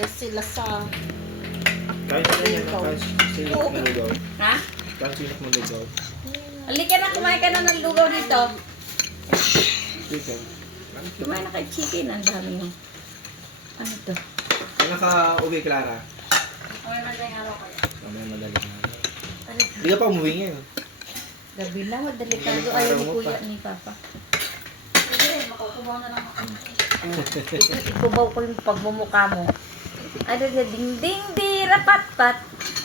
sila sa... Kahit na yan, kahit sinok na lugaw. Ha? Kahit sinok na lugaw. Halika na, kumain ka na ng lugaw dito. Chicken. Kumain na kay chicken. Ang dami mo. Ano to? Kung naka-uwi, Clara. Okay, madaling araw ko. Mamaya madali na. Hindi ka pa umuwi ngayon. Gabi na, delikado. Ayaw ni kuya ni papa. Sige, makukubaw na lang ako. Ikubaw ko yung pagmumukha mo. Ano na, ding-ding, di, rapat-pat.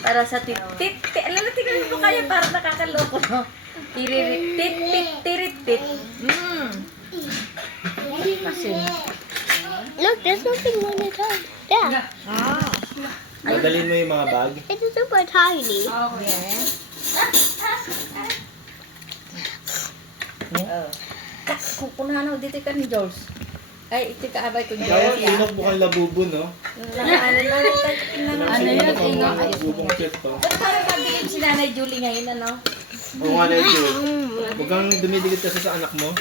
Para sa tit-tit. Alam na, tingnan mo kayo para nakakaloko. Tiririt-tit-tit-tiritit. Kasi. Look, there's nothing on it. Yeah. Ah. Madalin mo yung mga bag. It's super tiny. Okay. Kukunahan ako dito ka ni George. Ay, ito ka abay ko ni Kaya George. sinok mukhang labubo, no? Ano yun? Mukhang labubong cute to. Parang mabilib si Nanay Julie ngayon, ano? Oo nga na yun. Huwag kang dumidikit kasi sa anak mo.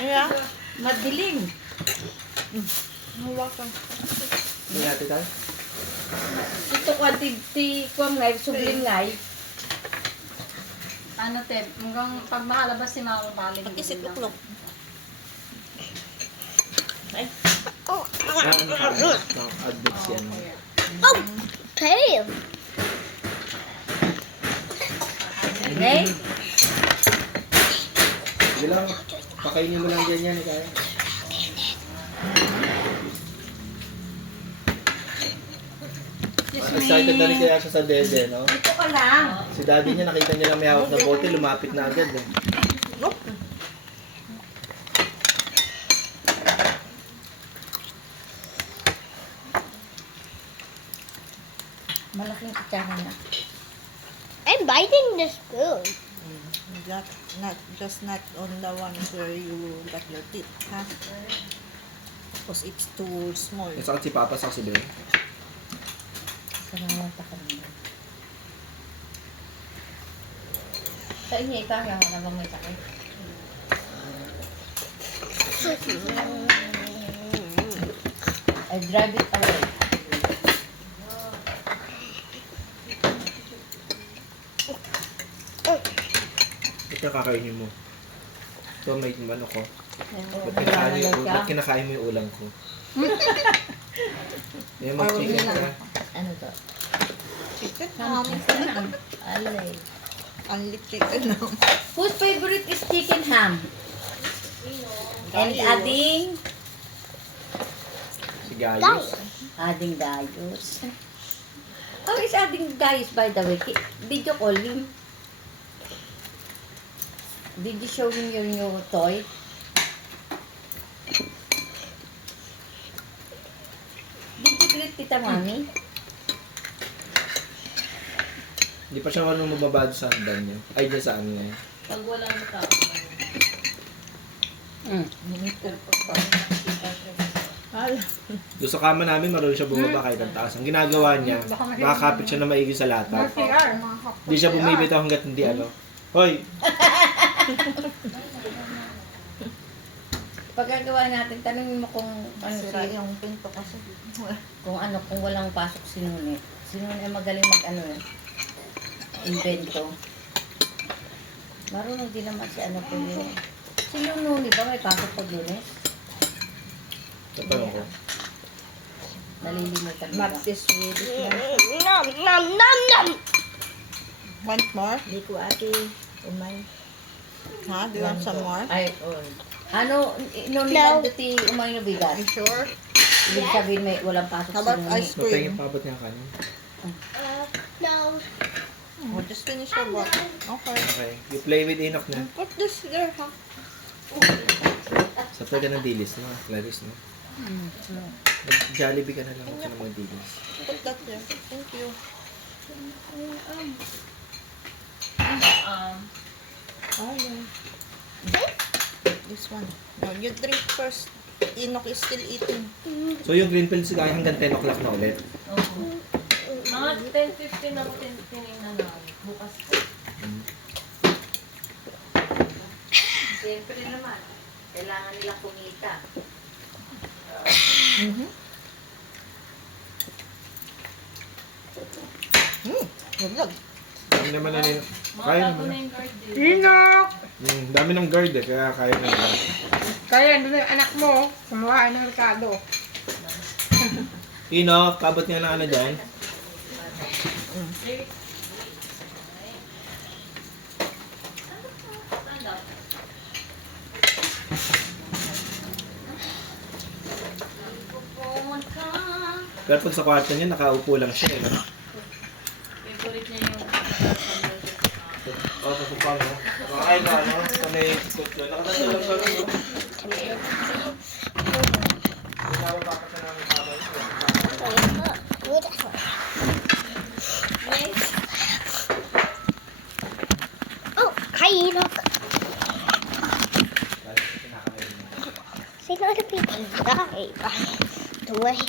Yeah. Madilim. Welcome. May ate tayo? Ito ko ang ti-kuam ngay, sublim ngay. Ano, Ted, hanggang pag makalabas si Mama Bali. Isip uklok. Naka-admits yan. Oh, tail. Okay? Sige lang, pakainin mo lang dyan yan, kaya. Excited na rin kaya siya sa dede, no? Ito ka lang. Si daddy niya, nakita niya lang may hawak na bote, lumapit na agad, eh. Malaking kutsara na. I'm biting the spoon. Not on the one where you got your teeth, huh? Because it's too small. Nasakit si Papa sa kasi doon. Salamat ka rin. Sa inyo, ikaw yung nabang may sakit. I drive it away. Ito kakainin mo. Ito may ano ko. Ba't kinakain mo yung ulam ko? Yan, mag-chicken ka. Ano to? Chicken, Alay. only chicken now. Whose favorite is chicken ham? And adding? Si Gayos. Adding Gayos. How is adding Gayos, by the way? Did you call him? Did you show him your new toy? Did you greet Tita Mami? Hindi pa siya marunong mababado sa hagdan niya. Ay, dyan sa amin niya. Pag wala na ka. Doon sa kama namin, marunong siya bumaba kahit ang taas. Ang ginagawa niya, makakapit siya na maigi sa lata. Hindi siya bumibitaw hanggat hindi ano. Hoy! Pagkagawa natin, tanongin mo kung ano Sira yung pinto kasi. kung ano, kung walang pasok si Nune. Si Nune ay magaling mag-ano invento. Marunong din naman si ano po yun. Si Nune ba may pasok pag Lunes? Tatanong ko. Nalilimutan mo ba? Martes with Nom, nom, nom, nom. Want more? Hindi ko ate umay. Huh? Do you want some more? Ay, ano, nung nilandati umay na bigas. You sure? Ibig sabihin may walang pasok How si about Nune. ice Matay cream? yung pabot niya kanin. No. Oh, just finish your bottle. Okay. Okay. You play with Enoch na. Put this there, huh? Sapay ka ng dilis, no? Clarice, no? Mag-Jollibee ka na lang. Huwag ka na mag-dilis. Put that there. Thank you. Oh, yeah. This one. No, you drink first. Enoch is still eating. So yung green pills gaya hanggang 10 o'clock na ulit. Mga 10:15 ako tinignan na. Bukas ko. Siyempre naman, kailangan nila kumita. Vlog. Dami naman na nila. Kaya Matago naman. na yung guard eh. Hinok! Dami ng guard eh, kaya kaya na nila. Kaya doon yung anak mo, kumuha ng Ricardo. Ino, kabot nga na ano dyan. Pero pag sa kwarto niya, nakaupo lang siya eh. No? Favorite niya yung Oo, sa sopa mo. Ay na, ano? Sa may ikot yun. Nakatatalong ka rin, no? Tinawag pa ka sa namin kamay ko. Oh, hi, Enoch. Sino the people die by the way?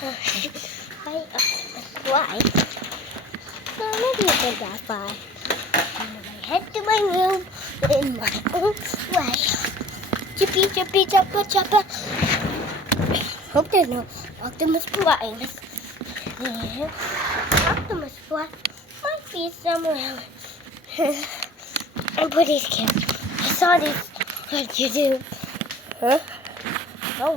Hi, why? No, maybe you can die by head to my room in my own way. Chippy, chippy, chopper, chopper. Hope there's no Optimus flying. Yeah. Optimus fly might be somewhere. I'm pretty scared. I saw this. What'd you do? Huh? Oh,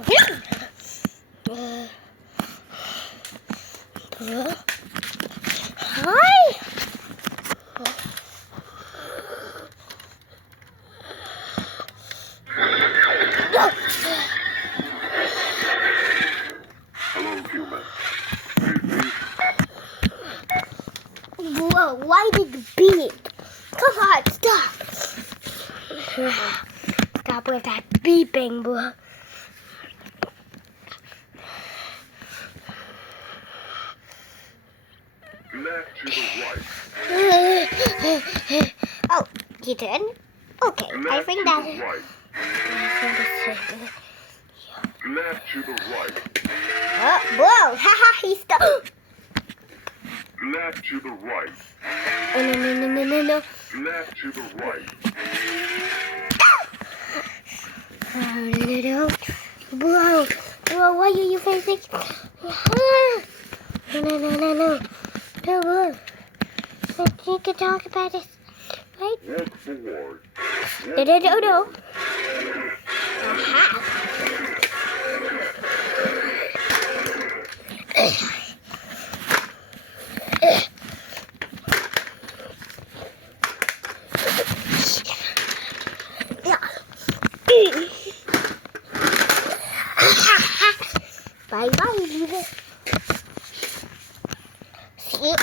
hi. Whoa, why did you beep? Come on, stop. Stop with that beeping, bro. Left to the right. Oh, you did? Okay, I Left think to that. the right. Left to the right. Oh, whoa, haha, he stopped. Left to the right. Oh, no, no, no, no, no, no. Left to the right. Oh, no, no, no. Whoa, whoa, why are you facing? No, no, no, no, no. No, whoa. You can talk about this, right? Walk forward. No, no, no, no. Aha. Bye bye. See you.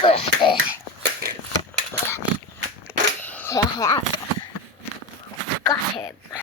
Got him.